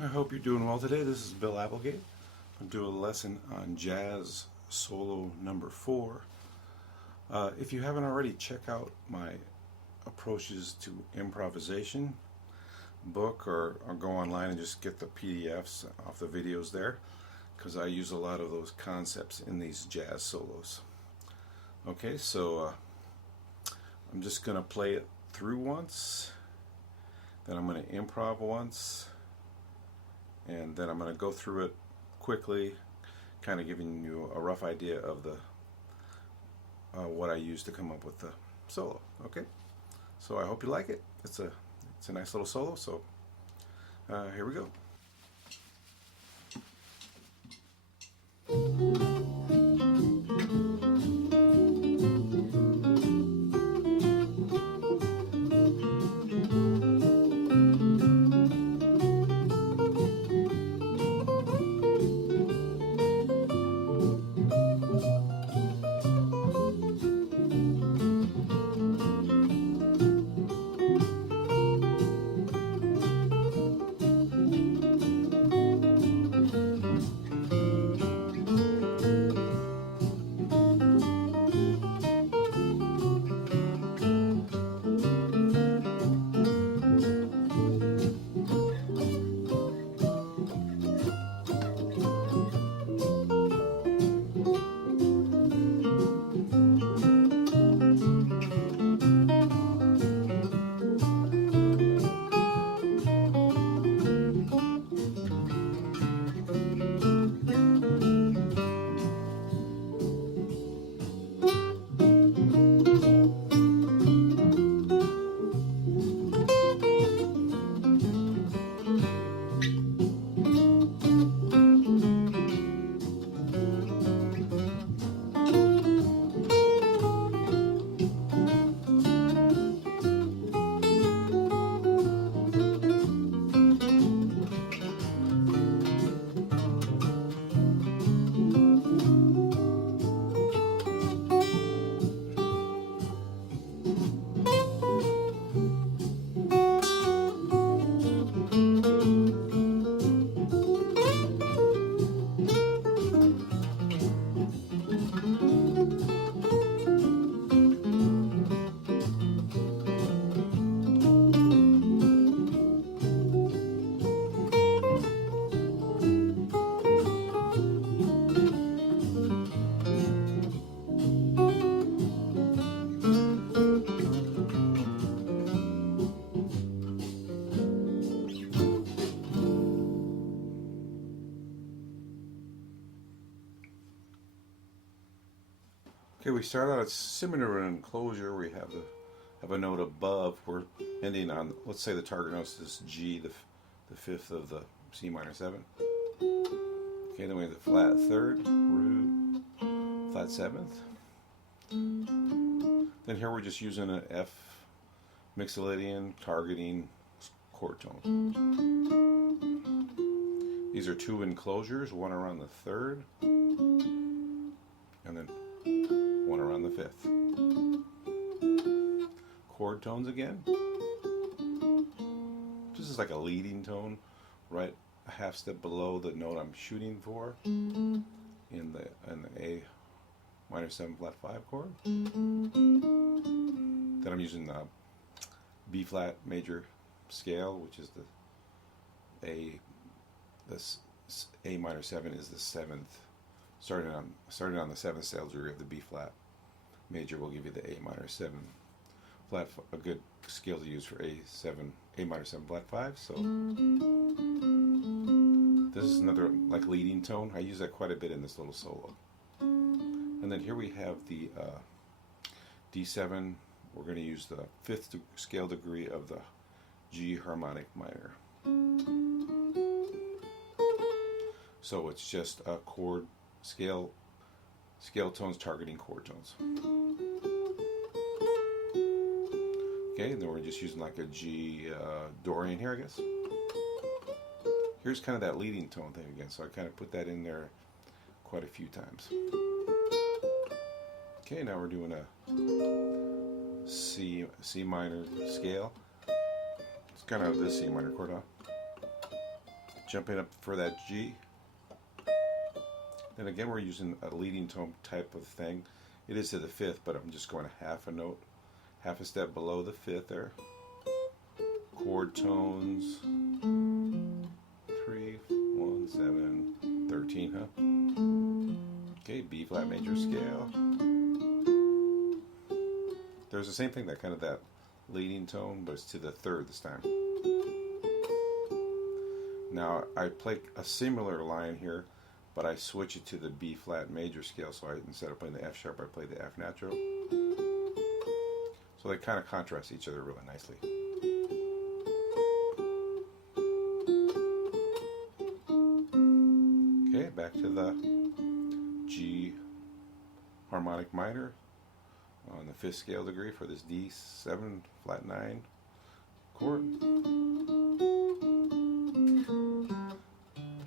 I hope you're doing well today. This is Bill Applegate. I'm doing a lesson on jazz solo number 4. If you haven't already, check out my approaches to improvisation book, or go online and just get the PDFs off the videos there, because I use a lot of those concepts in these jazz solos. Okay, so I'm just going to play it through once, then I'm going to improv once, and then I'm going to go through it quickly, kind of giving you a rough idea of the what I use to come up with the solo. Okay, so I hope you like it. It's a nice little solo. So here we go. Okay, we start out similar in closure. We have a note above. We're ending on, let's say the target note is G, the fifth of the C minor 7. Okay, then we have the flat third, root, flat 7th. Then here we're just using an F mixolydian targeting chord tone. These are 2 enclosures, one around the 3rd, and then one around the 5th. Chord tones again. This is like a leading tone, right a half step below the note I'm shooting for in the A minor 7 flat 5 chord. Then I'm using the B flat major scale, which is the A minor 7 is the 7th. Starting on the 7th scale degree of the B flat major will give you the A minor 7 flat, a good scale to use for A minor 7 flat 5. So this is another like leading tone. I use that quite a bit in this little solo. And then here we have the D7. We're going to use the 5th scale degree of the G harmonic minor. So it's just a chord scale tones targeting chord tones. Okay, and then we're just using like a G Dorian here, I guess. Here's kind of that leading tone thing again, so I kind of put that in there quite a few times. Okay, now we're doing a C minor scale. It's kind of this C minor chord, huh? jumping up for that G. Then again, we're using a leading tone type of thing. It is to the fifth, but I'm just going a half a note, half a step below the fifth there. Chord tones, 3, 1, 7, 13, huh? Okay, B flat major scale. There's the same thing, that kind of that leading tone, but it's to the third this time. Now I play a similar line here, but I switch it to the B flat major scale. So instead of playing the F sharp, I play the F natural. So they kind of contrast each other really nicely. Okay, back to the G harmonic minor on the fifth scale degree for this D7 flat 9 chord.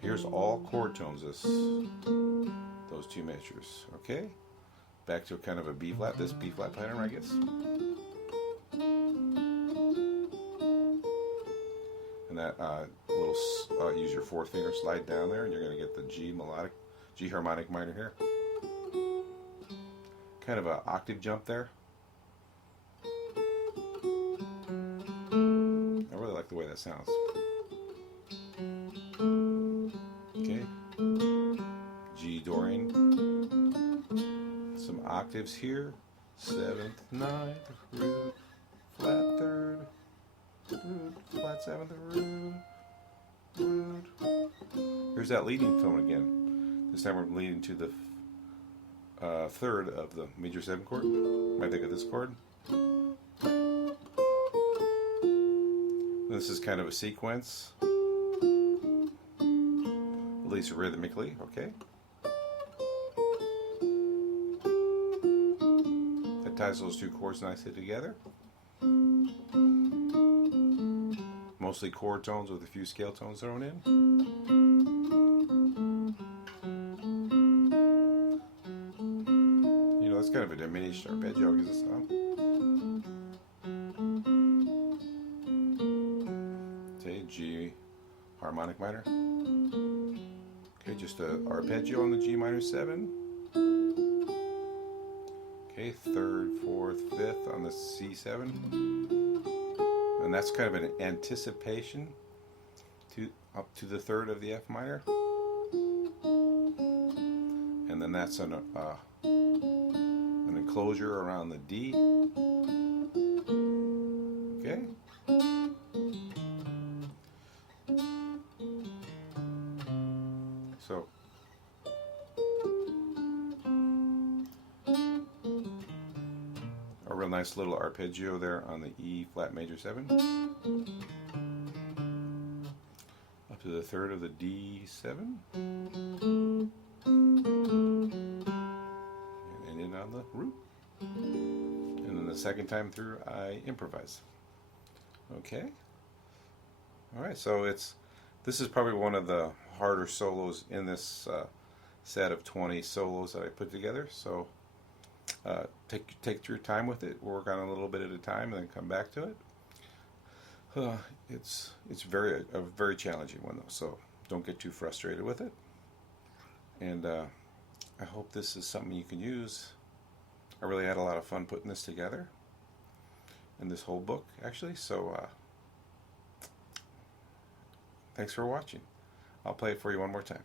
Here's all chord tones, those two measures. Okay, back to kind of a B flat, this B flat pattern, I guess. And that little, use your fourth finger, slide down there, and you're going to get the G harmonic minor here. Kind of an octave jump there. I really like the way that sounds. Okay, G Dorian, some octaves here, 7th, 9th, root, flat 3rd, root, flat 7th, root. Here's that leading tone again. This time we're leading to the third of the major 7 chord. Might think of this chord. This is kind of a sequence, at least rhythmically, okay? That ties those two chords nicely together. Mostly chord tones with a few scale tones thrown in. You know, that's kind of a diminished arpeggio, gives it sound. Okay, G harmonic minor. Okay, just an arpeggio on the G minor 7. Okay, 3rd, 4th, 5th on the C7. And that's kind of an anticipation up to the 3rd of the F minor. And then that's an enclosure around the D. Okay. So a real nice little arpeggio there on the E flat major 7. Up to the 3rd of the D7. And in on the root. And then the second time through I improvise. Okay. Alright, so this is probably one of the harder solos in this set of 20 solos that I put together. So take your time with it, work on it a little bit at a time, and then come back to it. It's a very challenging one though, so don't get too frustrated with it. And I hope this is something you can use. I really had a lot of fun putting this together, and this whole book actually. So thanks for watching. I'll play it for you one more time.